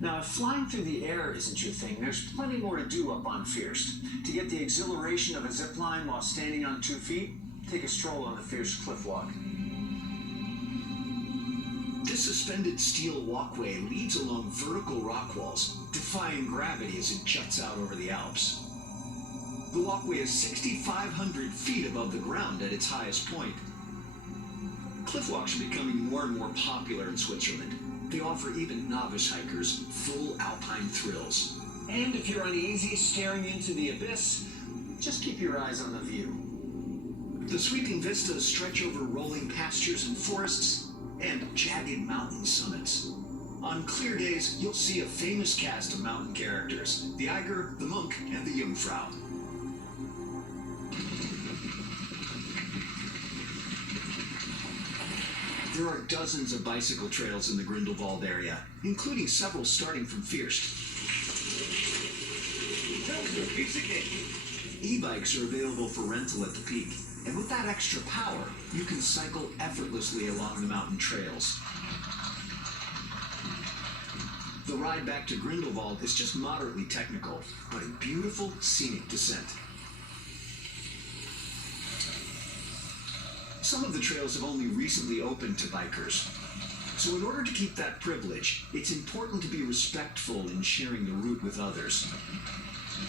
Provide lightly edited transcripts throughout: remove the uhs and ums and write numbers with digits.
Now, if flying through the air isn't your thing, there's plenty more to do up on Fierce. To get the exhilaration of a zip line while standing on 2 feet, take a stroll on the Fierce Cliff Walk. This suspended steel walkway leads along vertical rock walls, defying gravity as it juts out over the Alps. The walkway is 6,500 feet above the ground at its highest point. Cliff walks are becoming more and more popular in Switzerland. They offer even novice hikers full alpine thrills. And if you're uneasy staring into the abyss, just keep your eyes on the view. The sweeping vistas stretch over rolling pastures and forests and jagged mountain summits. On clear days, you'll see a famous cast of mountain characters: the Eiger, the Monk, and the Jungfrau. There are dozens of bicycle trails in the Grindelwald area, including several starting from Fierst. E-bikes are available for rental at the peak, and with that extra power, you can cycle effortlessly along the mountain trails. The ride back to Grindelwald is just moderately technical, but a beautiful, scenic descent. Some of the trails have only recently opened to bikers. So in order to keep that privilege, it's important to be respectful in sharing the route with others.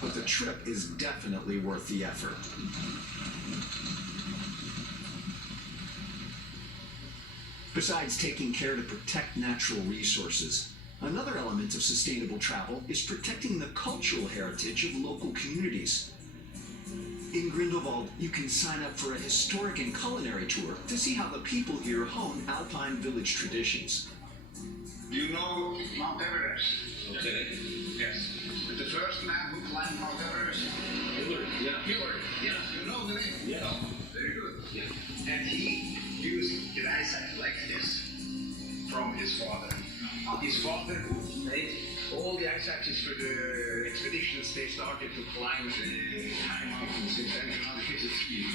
But the trip is definitely worth the effort. Besides taking care to protect natural resources, another element of sustainable travel is protecting the cultural heritage of local communities. In Grindelwald, you can sign up for a historic and culinary tour to see how the people here hone alpine village traditions. You know Mount Everest? Okay. Yes. But the first man who climbed Mount Everest? Hillary, yeah. Hillary. Yeah. You know the name? Yeah. Oh, very good. Yeah. And he used an eyesight like this from his father. His father who made all the ice axes for the expeditions they started to climb the high mountains in 1753.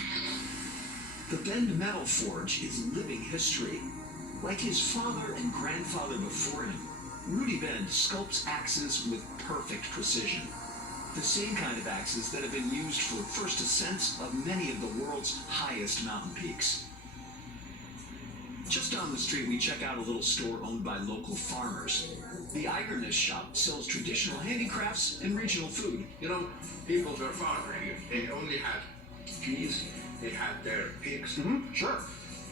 The Bend Metal Forge is living history. Like his father and grandfather before him, Rudy Bend sculpts axes with perfect precision. The same kind of axes that have been used for first ascents of many of the world's highest mountain peaks. Just down the street, we check out a little store owned by local farmers. The Ironist Shop sells traditional handicrafts and regional food. You know, people were farmers here. They only had peas, they had their pigs. Mm-hmm, sure.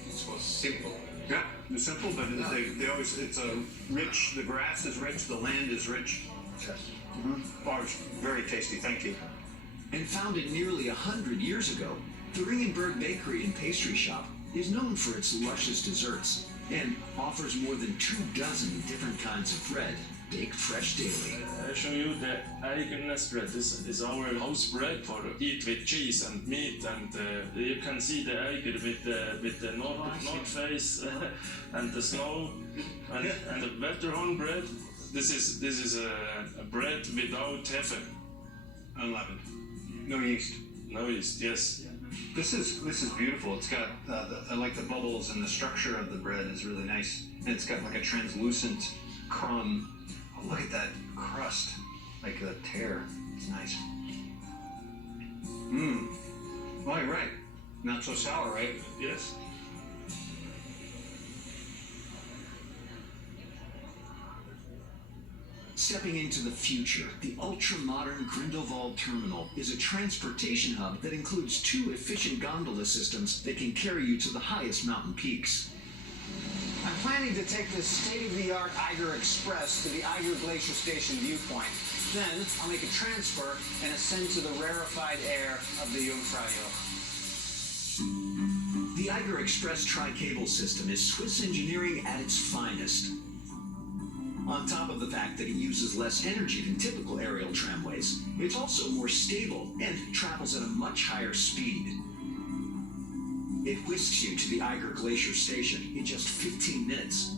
It was simple. Yeah, it's simple, but they always, it's a rich, the grass is rich, the land is rich. Yes. Mm-hmm. Oh, it's very tasty, thank you. And founded nearly 100 years ago, the Ringenberg Bakery and Pastry Shop is known for its luscious desserts and offers more than 24 different kinds of bread, baked fresh daily. I show you the Ironist bread. This is our house bread for eat with cheese and meat, and you can see the Eiger with the north face and the snow and the Wetterhorn bread. This is a bread without hefe. Unleavened. No yeast. No yeast. Yes. This is beautiful. It's got I like the bubbles, and the structure of the bread is really nice. And it's got like a translucent crumb. Oh, look at that crust, like a tear. It's nice. Mmm. Well, you're right. Not so sour, right? Yes. Stepping into the future, the ultra-modern Grindelwald Terminal is a transportation hub that includes 2 efficient gondola systems that can carry you to the highest mountain peaks. I'm planning to take this state-of-the-art Eiger Express to the Eiger Glacier Station viewpoint. Then I'll make a transfer and ascend to the rarefied air of the Jungfrau. The Eiger Express tri-cable system is Swiss engineering at its finest. On top of the fact that it uses less energy than typical aerial tramways, it's also more stable and travels at a much higher speed. It whisks you to the Eiger Glacier Station in just 15 minutes.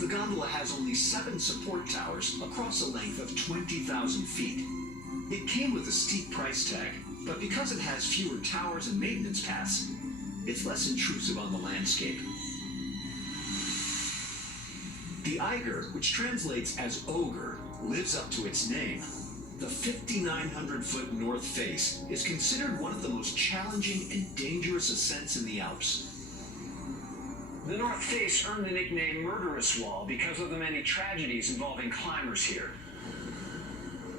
The gondola has only 7 support towers across a length of 20,000 feet. It came with a steep price tag, but because it has fewer towers and maintenance paths, it's less intrusive on the landscape. The Eiger, which translates as ogre, lives up to its name. The 5,900-foot north face is considered one of the most challenging and dangerous ascents in the Alps. The North Face earned the nickname Murderous Wall because of the many tragedies involving climbers here.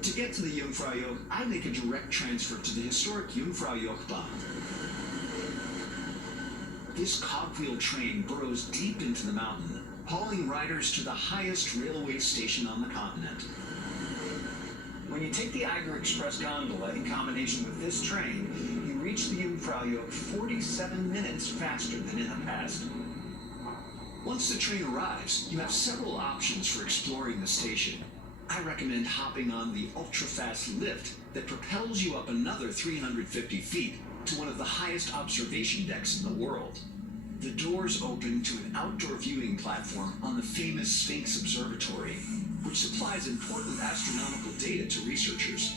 To get to the Jungfraujoch, I make a direct transfer to the historic Jungfraujochbahn. This cogwheel train burrows deep into the mountain, hauling riders to the highest railway station on the continent. When you take the Eiger Express gondola in combination with this train, you reach the Jungfraujoch 47 minutes faster than in the past. Once the train arrives, you have several options for exploring the station. I recommend hopping on the ultra-fast lift that propels you up another 350 feet to one of the highest observation decks in the world. The doors open to an outdoor viewing platform on the famous Sphinx Observatory, which supplies important astronomical data to researchers.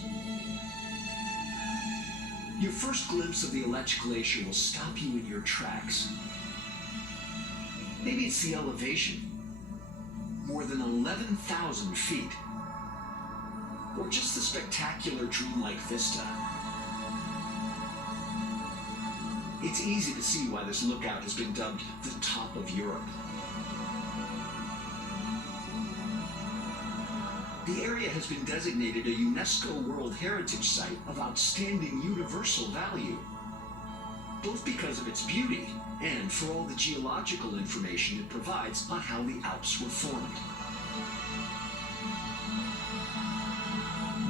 Your first glimpse of the Aletsch Glacier will stop you in your tracks. Maybe it's the elevation, more than 11,000 feet, or just the spectacular dreamlike vista. It's easy to see why this lookout has been dubbed the top of Europe. The area has been designated a UNESCO World Heritage Site of outstanding universal value, both because of its beauty and for all the geological information it provides on how the Alps were formed.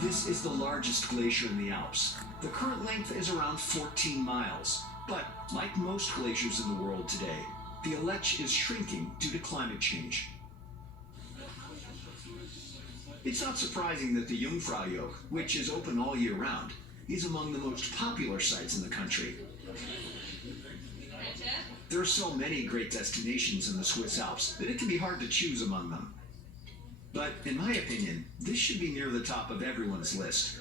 This is the largest glacier in the Alps. The current length is around 14 miles, but like most glaciers in the world today, the Aletsch is shrinking due to climate change. It's not surprising that the Jungfraujoch, which is open all year round, is among the most popular sites in the country. There are so many great destinations in the Swiss Alps that it can be hard to choose among them. But in my opinion, this should be near the top of everyone's list.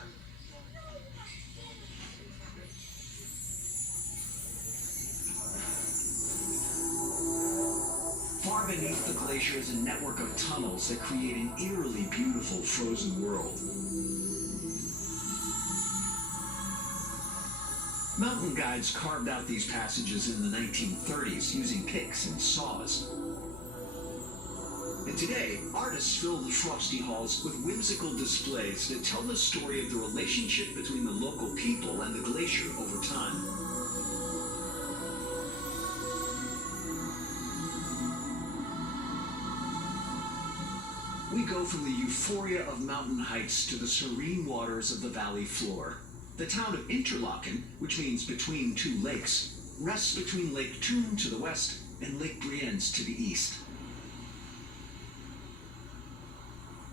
Far beneath the glacier is a network of tunnels that create an eerily beautiful frozen world. Mountain guides carved out these passages in the 1930s using picks and saws. And today, artists fill the frosty halls with whimsical displays that tell the story of the relationship between the local people and the glacier over time. We go from the euphoria of mountain heights to the serene waters of the valley floor. The town of Interlaken, which means between two lakes, rests between Lake Thun to the west and Lake Brienz to the east.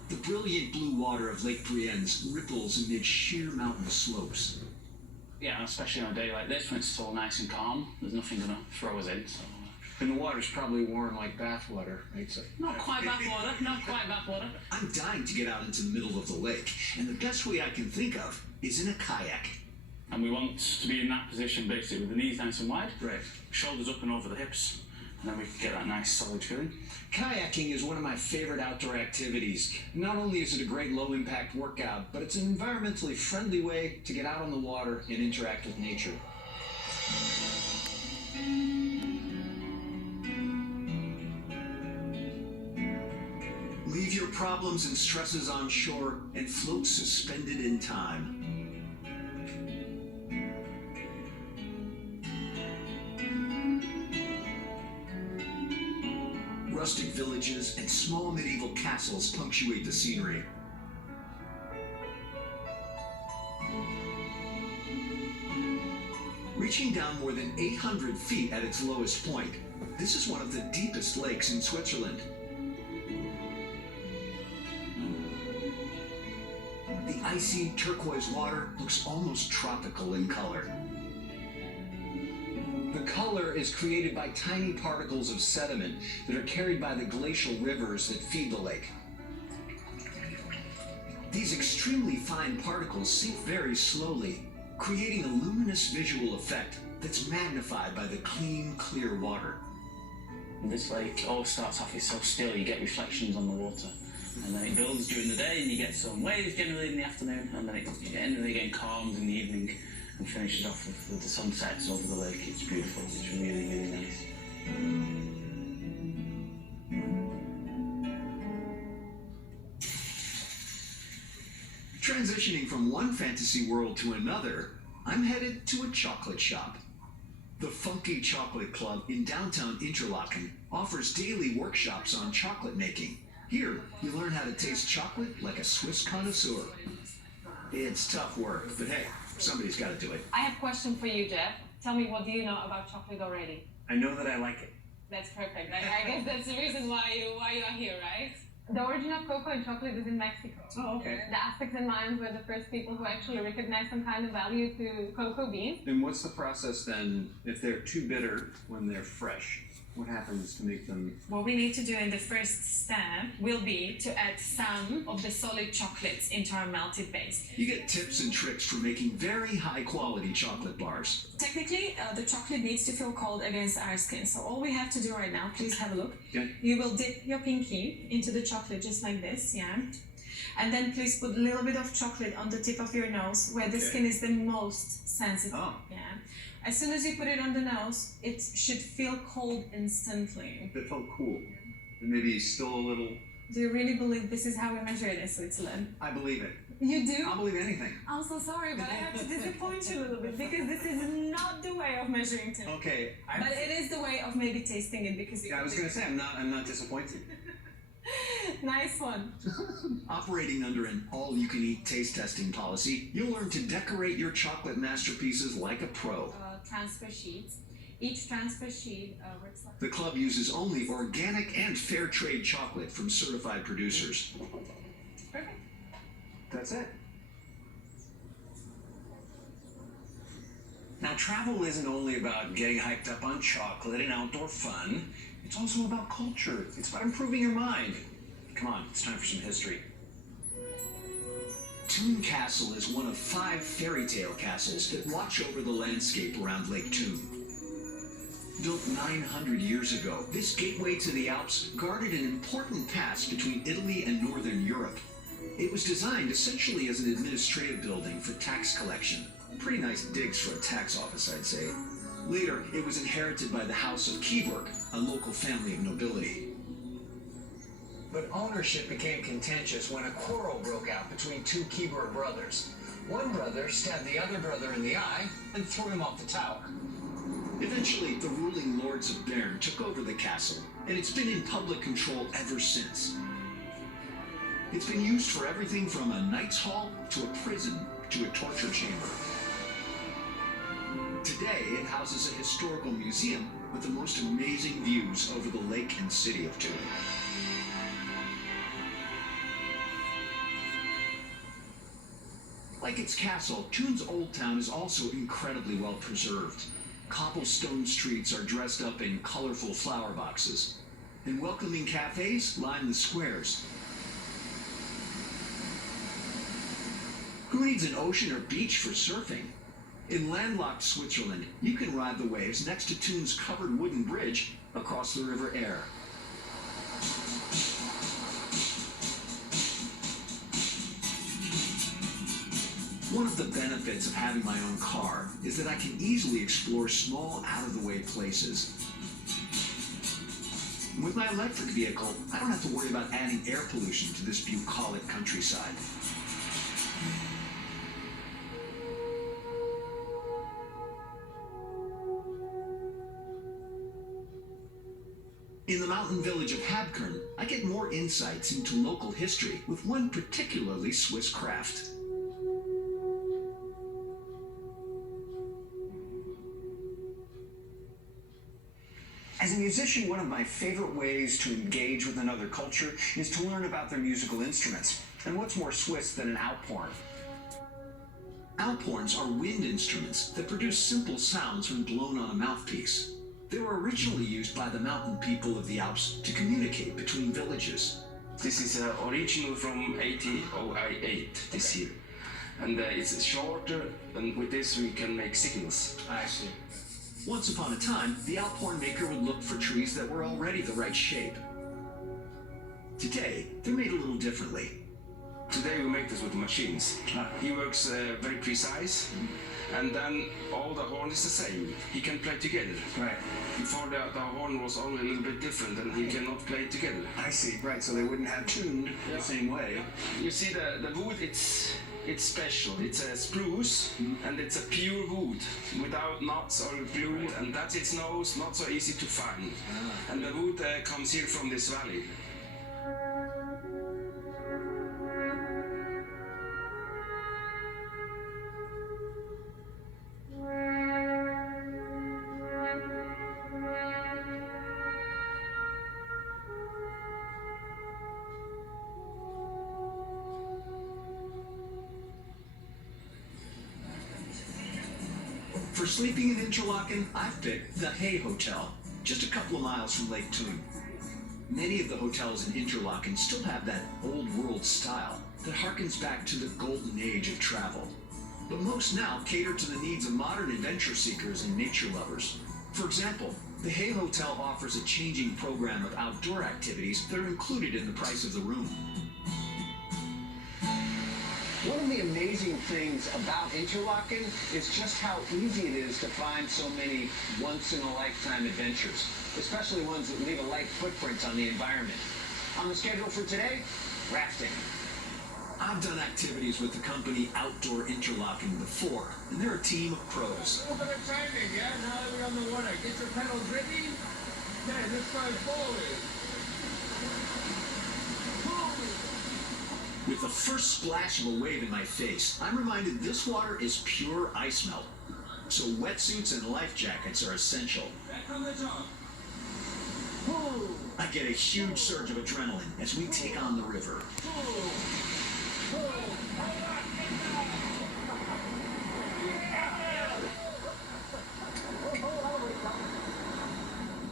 The brilliant blue water of Lake Brienz ripples amid sheer mountain slopes. Yeah, especially on a day like this when it's all nice and calm, there's nothing going to throw us in. So. And the water's probably warm like bath water, right? So not quite bathwater, not quite bathwater. I'm dying to get out into the middle of the lake, and the best way I can think of is in a kayak. And we want to be in that position basically with the knees nice and wide, Right. Shoulders up and over the hips, and then we can get that nice solid feeling. kayaking is one of my favorite outdoor activities. Not only is it a great low-impact workout, but it's an environmentally friendly way to get out on the water and interact with nature. Leave your problems and stresses on shore and float suspended in time. Rustic villages and small medieval castles punctuate the scenery. Reaching down more than 800 feet at its lowest point, this is one of the deepest lakes in Switzerland. The icy turquoise water looks almost tropical in color. The color is created by tiny particles of sediment that are carried by the glacial rivers that feed the lake. These extremely fine particles sink very slowly, creating a luminous visual effect that's magnified by the clean, clear water. This lake always starts off, it's so still, you get reflections on the water. And then it builds during the day and you get some waves generally in the afternoon, and then it again calms in the evening and finishes off with the sunsets over the lake. It's beautiful, it's really, really nice. Transitioning from one fantasy world to another, I'm headed to a chocolate shop. The Funky Chocolate Club in downtown Interlaken offers daily workshops on chocolate making. Here, you learn how to taste chocolate like a Swiss connoisseur. It's tough work, but hey, somebody's got to do it. I have a question for you, Jeff. Tell me, what do you know about chocolate already? I know that I like it. That's perfect. I guess that's the reason why you are here, right? The origin of cocoa and chocolate is in Mexico. Oh, okay. The Aztecs and Mayans were the first people who actually recognized some kind of value to cocoa beans. And what's the process then if they're too bitter when they're fresh? What happens to make them... What we need to do in the first step will be to add some of the solid chocolates into our melted base. You get tips and tricks for making very high quality chocolate bars. Technically, the chocolate needs to feel cold against our skin. So all we have to do right now, please have a look. Yeah. You will dip your pinky into the chocolate just like this, yeah. And then please put a little bit of chocolate on the tip of your nose where the skin is the most sensitive. Oh. Yeah. As soon as you put it on the nose, it should feel cold instantly. It felt cool. And maybe still a little... Do you really believe this is how we measure it in Switzerland? I believe it. You do? I'll believe anything. I'm so sorry, but I have to disappoint you a little bit because this is not the way of measuring tin. Okay. But it is the way of maybe tasting it because you I was going to say, I'm not disappointed. Nice one. Operating under an all-you-can-eat taste testing policy, you'll learn to decorate your chocolate masterpieces like a pro. Transfer sheets. Each transfer sheet works like... The club uses only organic and fair trade chocolate from certified producers. Perfect. That's it. Now, travel isn't only about getting hyped up on chocolate and outdoor fun. It's also about culture. It's about improving your mind. Come on, it's time for some history. Toon Castle is one of 5 fairy tale castles that watch over the landscape around Lake Toon. Built 900 years ago, this gateway to the Alps guarded an important pass between Italy and Northern Europe. It was designed essentially as an administrative building for tax collection. Pretty nice digs for a tax office, I'd say. Later, it was inherited by the House of Keyburg, a local family of nobility. But ownership became contentious when a quarrel broke out between 2 Keyburg brothers. One brother stabbed the other brother in the eye and threw him off the tower. Eventually, the ruling lords of Bern took over the castle, and it's been in public control ever since. It's been used for everything from a knight's hall to a prison to a torture chamber. Today, it houses a historical museum with the most amazing views over the lake and city of Toon. Like its castle, Toon's Old Town is also incredibly well preserved. Cobblestone streets are dressed up in colorful flower boxes, and welcoming cafes line the squares. Who needs an ocean or beach for surfing? In landlocked Switzerland, you can ride the waves next to Toon's covered wooden bridge across the River Aire. One of the benefits of having my own car is that I can easily explore small, out-of-the-way places. With my electric vehicle, I don't have to worry about adding air pollution to this bucolic countryside. In the mountain village of Habkern, I get more insights into local history with one particularly Swiss craft. As a musician, one of my favorite ways to engage with another culture is to learn about their musical instruments. And what's more Swiss than an Alp horn? Alp horns are wind instruments that produce simple sounds when blown on a mouthpiece. They were originally used by the mountain people of the Alps to communicate between villages. This is original from 1808 this year. And it's shorter, and with this we can make signals. I see. Once upon a time, the Alphorn maker would look for trees that were already the right shape. Today, they're made a little differently. Today we make this with the machines. He works very precise, and then all the horn is the same. He can play together. Right. Before the horn was only a little bit different, and he cannot play together. I see. Right. So they wouldn't have tuned the same way. You see the wood, it's special. It's a spruce, and it's a pure wood without knots or glue, and that's its nose, not so easy to find. And the wood comes here from this valley. For sleeping in Interlaken, I've picked the Hay Hotel, just a couple of miles from Lake Thun. Many of the hotels in Interlaken still have that old world style that harkens back to the golden age of travel. But most now cater to the needs of modern adventure seekers and nature lovers. For example, the Hay Hotel offers a changing program of outdoor activities that are included in the price of the room. One of the amazing things about Interlaken is just how easy it is to find so many once-in-a-lifetime adventures, especially ones that leave a light footprint on the environment. On the schedule for today, rafting. I've done activities with the company Outdoor Interlaken before, and they're a team of pros. A little bit of timing, yeah? Now that we're on the water, get your pedals ready. Okay, let's go forward. With the first splash of a wave in my face, I'm reminded this water is pure ice melt. So wetsuits and life jackets are essential. Back on the top. I get a huge surge of adrenaline as we take on the river.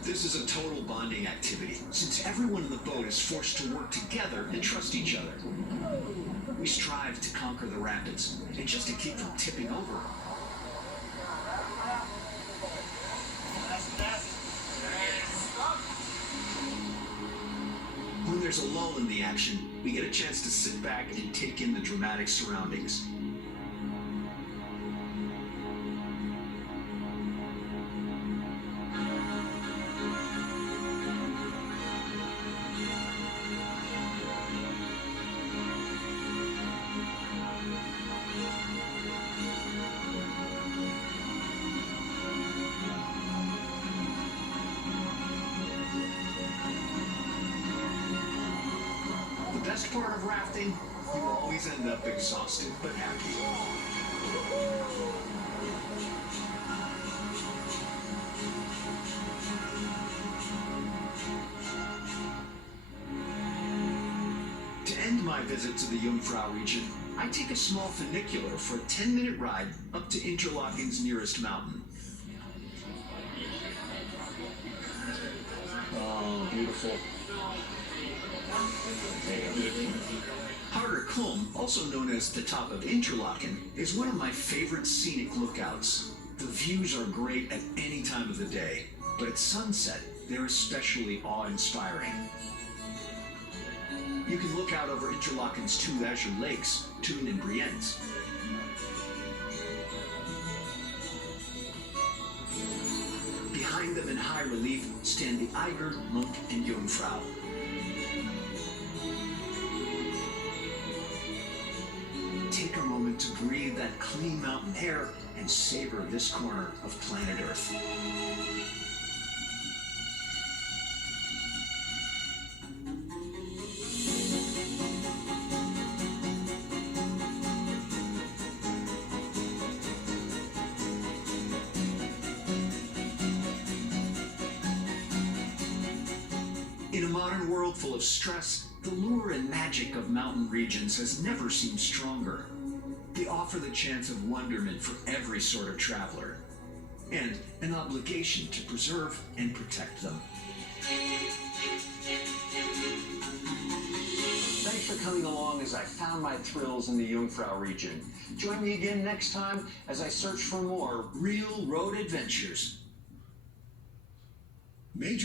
This is a total bonding activity, since everyone in the boat is forced to work together and trust each other. We strive to conquer the rapids, and just to keep from tipping over. When there's a lull in the action, we get a chance to sit back and take in the dramatic surroundings. The best part of rafting, you always end up exhausted but happy. To end my visit to the Jungfrau region, I take a small funicular for a 10-minute ride up to Interlaken's nearest mountain. Oh, beautiful. Harderkulm, also known as the top of Interlaken, is one of my favorite scenic lookouts. The views are great at any time of the day, but at sunset, they're especially awe-inspiring. You can look out over Interlaken's two leisure lakes, Thun and Brienz. Behind them in high relief stand the Eiger, Monk, and Jungfrau. Take a moment to breathe that clean mountain air and savor this corner of planet Earth. In a modern world full of stress, the lure and magic of mountain regions has never seemed stronger. They offer the chance of wonderment for every sort of traveler, and an obligation to preserve and protect them. Thanks for coming along as I found my thrills in the Jungfrau region. Join me again next time as I search for more Real road adventures Major